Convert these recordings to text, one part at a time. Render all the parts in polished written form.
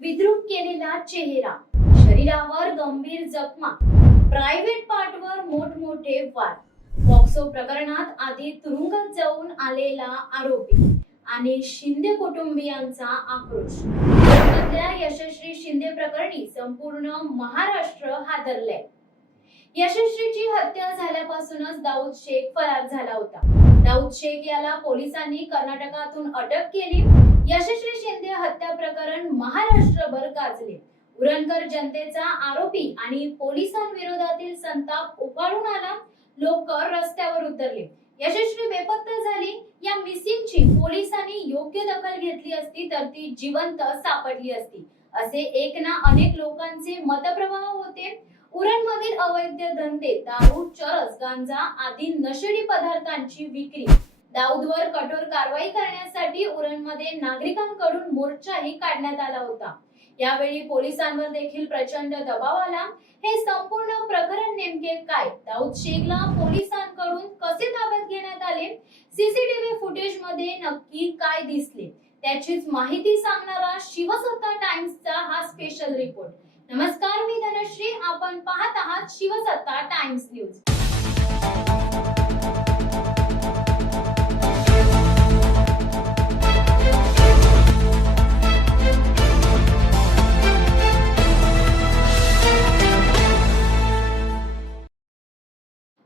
विद्रूप केलेला चेहरा, शरीरावर गंभीर जखमा, प्रायव्हेट पार्टवर मोठमोठे वार. पॉक्सो प्रकरणात आधी तुरुंगात जाऊन आलेला आरोपी आणि शिंदे कुटुंबियांचा आक्रोश. सध्या यशस्वी शिंदे प्रकरणी संपूर्ण महाराष्ट्र हादरले. यशस्वीची हत्या झाल्यापासूनच दाऊद शेख फरार झाला होता. दाऊद शेख याला पोलिसांनी कर्नाटकातून अटक केली. यशस्वी शिंदे हत्या प्रकरण महाराष्ट्रभर गाजले. उरणकर जनतेचा आरोपी आणि पोलिसांविरोधातील संताप उफाळून आला. लोक रस्त्यावर उतरले. यशस्वी बेपत्ता झाली. या मिसिंगची पोलिसांनी योग्य दखल घेतली असती तर ती जिवंत सापडली असती, असे एक ना अनेक लोकांचे मतप्रवाह होते. उरणमधील अवैध धंदे, दारू, चरस, गांजा आदी नशेडी पदार्थांची विक्री. दाऊदवर कठोर कारवाई करण्यासाठी उरणमध्ये नागरिकांकडून मोर्चाही काढण्यात आला होता. यावेळी पोलिसांवर देखील प्रचंड दबाव आला. हे संपूर्ण प्रकरण नेमके काय? दाऊद शेखला पोलिसांकडून कसे ताब्यात घेण्यात आले? सीसीटीव्ही फुटेज मध्ये नक्की काय दिसले? त्याचीच माहिती सांगणारा शिवसत्ता टाइम्सचा हा स्पेशल रिपोर्ट. नमस्कार, मी धनश्री. आपण पाहत आहात शिवसत्ता टाइम्स न्यूज.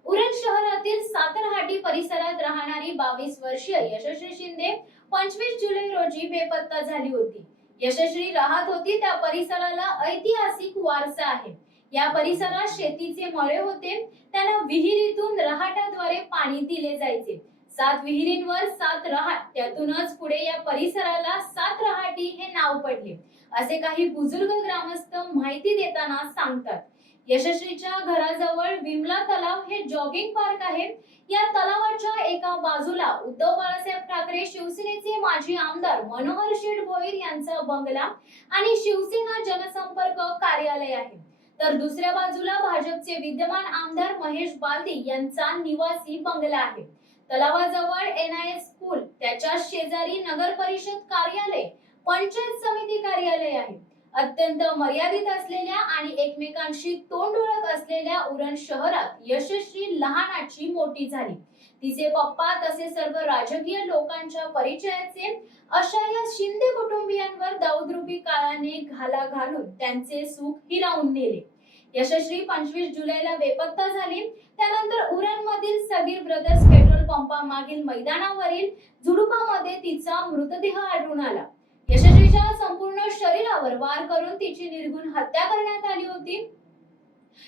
उरण शहरातील सातरहाटी परिसरात राहणारी 22 वर्षीय यशस्वी शिंदे 25 जुलै रोजी बेपत्ता झाली होती. यशस्वी राहत होती त्या परिसराला ऐतिहासिक वारसा आहे. या परिसरात शेतीचे मळे होते. त्यांना विहिरीतून रहाटाद्वारे पाणी दिले जायचे. 7 विहिरींवर 7 रहाट, त्यातूनच पुढे या परिसराला सातरहाटी हे नाव पडले, असे काही बुजुर्ग ग्रामस्थ माहिती देताना सांगतात. यशस्वीच्या घराजवळ विमला तलाव हे जॉगिंग पार्क आहे. या तलावाच्या एका बाजूला उद्धव बाळासाहेब ठाकरे शिवसेनेचे माजी आमदार मनोहर शेठ भोईर यांचा बंगला आणि शिवसेना जनसंपर्क कार्यालय आहे. तर दुसऱ्या बाजूला भाजपचे विद्यमान आमदार महेश बालदी यांचा निवासी बंगला आहे. तलावाजवळ NIS स्कूल, त्याच्या शेजारी नगर परिषद कार्यालय, पंचायत समिती कार्यालय आहे. अत्यंत मर्यादित असलेल्या आणि एकमेकांशी तोंड ओळख असलेल्या उरण शहरात यशस्वी लहानाची मोठी झाली. तिचे पप्पा तसे सर्व राजकीय लोकांच्या परिचयाचे. अशा या शिंदे कुटुंबियांवर दाऊदरूपी काळाने घाला घालून त्यांचे सुख हिरावून नेले. यशस्वी 25 जुलैला बेपत्ता झाली. त्यानंतर उरणमधील सगीर ब्रदर्स पेट्रोल पंपामागील मैदानावरील झुडुपामध्ये तिचा मृतदेह आढळून आला. यशस्वीच्या संपूर्ण शरीरावर वार करून तिची निर्घृण हत्या करण्यात आली होती.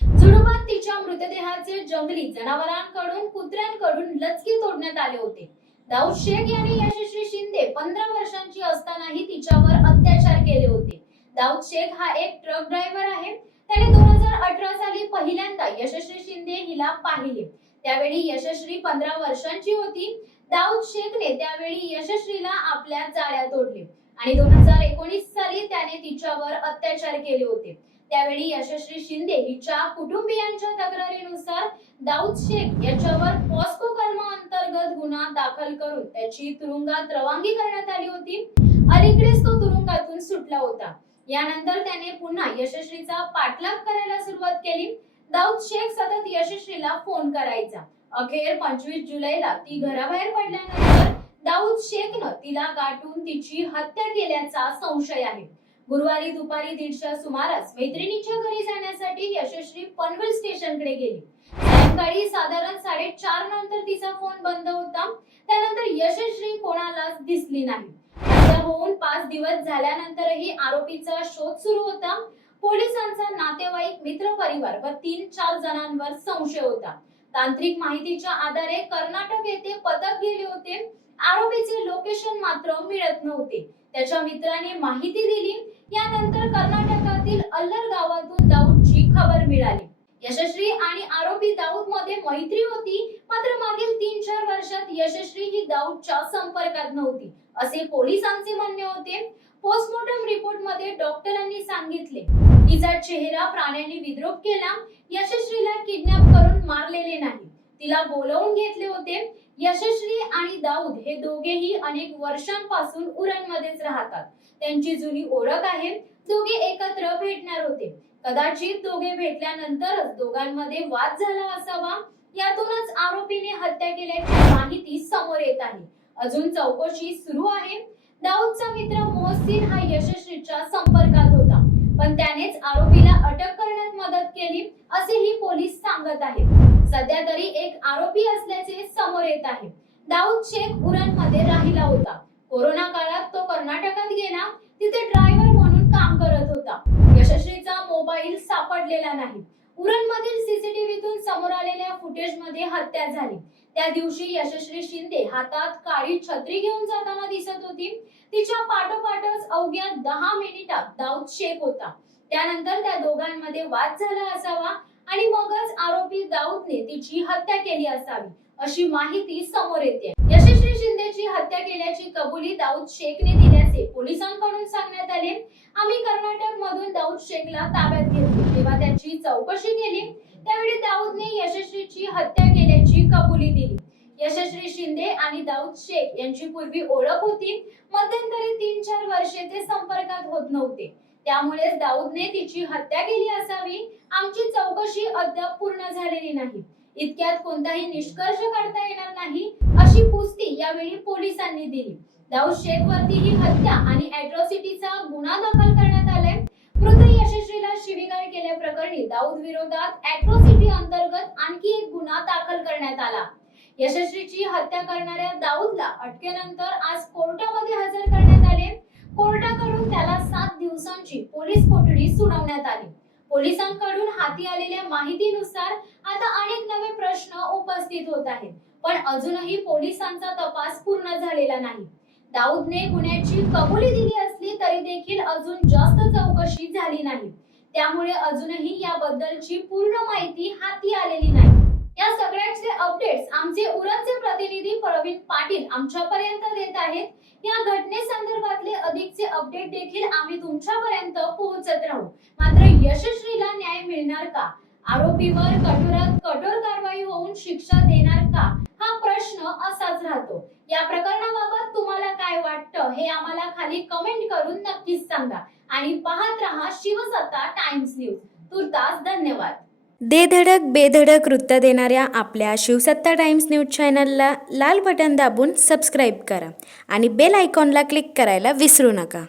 झुडुपात तिच्या मृतदेहाचे जंगली जनावरांकडून, कुत्र्यांकडून लचके तोडण्यात आले होते. दाऊद शेख यांनी यशस्वी शिंदे 15 वर्षांची असतानाही तिच्यावर अत्याचार केले होते. दाऊद शेख हा एक ट्रक ड्रायव्हर आहे. त्याने 2018 साली पहिल्यांदा यशस्वी शिंदे हिला पाहिले. त्यावेळी यशस्वी 15 वर्षांची होती. दाऊद शेखने त्यावेळी यशस्वीला आपल्या जाळ्यात ओढले आणि 2019 साली त्याने तिच्यावर अत्याचार केले होते. त्यावेळी यशस्वी शिंदे हिच्या कुटुंबियांच्या तक्रारीनुसार दाऊद शेख याच्यावर पॉस्को कलमा अंतर्गत गुन्हा दाखल करून त्याची तुरुंगात रवानगी करण्यात आली होती. अलीकडेच तो तुरुंगातून सुटला होता. यानंतर त्याने पुन्हा यशस्वीचा पाठलाग करायला सुरुवात केली. दाऊद शेख सतत यशस्वीला फोन करायचा. अखेर 25 जुलैला ती घराबाहेर पडल्यानंतर दाऊद शेखनं तिला गाठून तिची हत्या केल्याचा संशय आहे. गुरुवारी दुपारी 1:30च्या सुमारास मैत्रिणीच्या घरी जाण्यासाठी यशस्वी पनवेल स्टेशनकडे गेली. सायंकाळी साधारण 4:30 नंतर तिचा फोन बंद होता. त्यानंतर यशस्वी कोणालाच दिसली नाही. हत्या होऊन 5 दिवस झाल्यानंतरही आरोपीचा शोध सुरू होता. पोलिसांचा नातेवाईक, मित्र परिवार व 3-4 जणांवर संशय होता. तांत्रिक माहितीच्या आधारे कर्नाटक येथे पथक गेले होते. आरोपीचे लोकेशन मात्र मिळत नव्हते. त्याच्या मित्राने माहिती दिली. यानंतर कर्नाटकातील अल्लर गावातून दाऊदची खबर मिळाली. यशस्वी आणि आरोपी दाऊद मध्ये मैत्री होती. मात्र मागील 3-4 वर्षात यशस्वी ही दाऊदच्या संपर्कात नव्हती, असे पोलिसांचे म्हणणे होते. पोस्टमॉर्टम रिपोर्ट मध्ये डॉक्टरांनी सांगितले तिचा चेहरा प्राण्यांनी विद्रूप केला. यशस्वीला किडनॅप करून मारलेले नाही, तिला बोलवून घेतले होते. यशश्री आणि दाऊद हे दोघेही अनेक वर्षांपासून उरणमध्येच राहतात. त्यांची जुनी ओळख आहे. दोघे एकत्र भेटणार होते. कदाचित दोघे भेटल्यानंतरच दोघांमध्ये वाद झाला असावा. यातूनच आरोपीने हत्या केल्याची माहिती समोर येत आहे. अजून चौकशी सुरू आहे. दाऊदचा मित्र मोहसिन हा यशस्वीच्या संपर्कात होता, पण त्यानेच आरोपीला अटक करण्यात मदत केली असेही पोलीस सांगत आहेत. सध्या तरी एक आरोपी असल्याचे समोर येत आहे. दाऊद शेख उरणमध्ये राहिला होता. कोरोना काळात तो कर्नाटकात गेला. तिथे ड्रायव्हर म्हणून काम करत होता. यशस्वीचा मोबाईल सापडलेला नाही. उरणमधील सीसीटीव्हीतून समोर आलेल्या फुटेजमध्ये हत्या झाली. त्या दिवशी यशस्वी शिंदे हातात काळी छत्री घेऊन जाताना दिसत होती. तिच्या पाठोपाठच अवघ्या 10 मिनिटात दाऊद शेख होता. त्यानंतर त्या दोघांमध्ये वाद झाला असावा आणि मगच आरोपी दाऊदने तिची हत्या केली असावी अशी माहिती समोर येते. यशस्वी शिंदेची हत्या केल्याची कबुली दाऊद शेखने दिल्याचे पोलिसांकडून सांगण्यात आले. आम्ही कर्नाटक मधून दाऊद शेखला ताब्यात घेतले. तेव्हा त्याची चौकशी केली. त्यावेळी दाऊदने यशस्वीची हत्या केल्याची कबुली दिली. यशस्वी शिंदे आणि दाऊद शेख यांची पूर्वी ओळख होती. मध्यंतरी 3-4 वर्षे ते संपर्कात होत नव्हते. त्यामुळेच दाऊदने तिची हत्या केली असावी. आमची चौकशी अद्याप पूर्ण झालेली नाही. इतक्यात कोणताही निष्कर्ष काढता येणार नाही अशी पुष्टी यावेळी पोलिसांनी दिली. दाऊद शेख वरती ही हत्या आणि अॅट्रॉसिटीचा गुन्हा दाखल करण्यात आलाय. मृत यशस्वीला शिवीगाळ केल्याप्रकरणी दाऊद विरोधात अॅट्रॉसिटी अंतर्गत आणखी एक गुन्हा दाखल करण्यात आला. यशस्वीची हत्या करणाऱ्या दाऊदला अटकेनंतर आज कोर्टामध्ये हजर करण्यात आले. कोर्टाकडून त्याला 7 दिवसांची पोलीस कोठडी सुनावण्यात आली. पोलिसांकडून हाती आलेल्या माहितीनुसार आता अनेक नवे प्रश्न उपस्थित होत आहेत, पण अजूनही पोलिसांचा तपास पूर्ण झालेला नाही. दाऊदने गुन्ह्याची कबुली दिली असली तरी देखील अजून जास्त चौकशी झाली नाही. त्यामुळे अजूनही याबद्दलची पूर्ण माहिती हाती आलेली नाही. या सगळ्यांचे अपडेट्स आमचे उरणचे प्रतिनिधी प्रवीण पाटील आमच्यापर्यंत देत आहेत. या घटनेसंदर्भातले अधिकचे अपडेट देखील आम्ही तुमच्यापर्यंत पोहोचत राहू. मात्र यशस्वीला न्याय मिळणार का? आरोपीवर कठोरात कठोर कारवाई होऊन शिक्षा देणार का? हा प्रश्न असाच राहतो. या प्रकरणाबाबत तुम्हाला काय वाटतं हे आम्हाला खाली कमेंट करून नक्कीच सांगा आणि पाहत रहा शिवसत्ता टाइम्स न्यूज. तुर्तास धन्यवाद. दे धडक बेधडक वृत्त देणाऱ्या आपल्या शिवसत्ता टाइम्स न्यूज चॅनलला लाल बटन दाबून सबस्क्राईब करा आणि बेल आयकॉनला क्लिक करायला विसरू नका.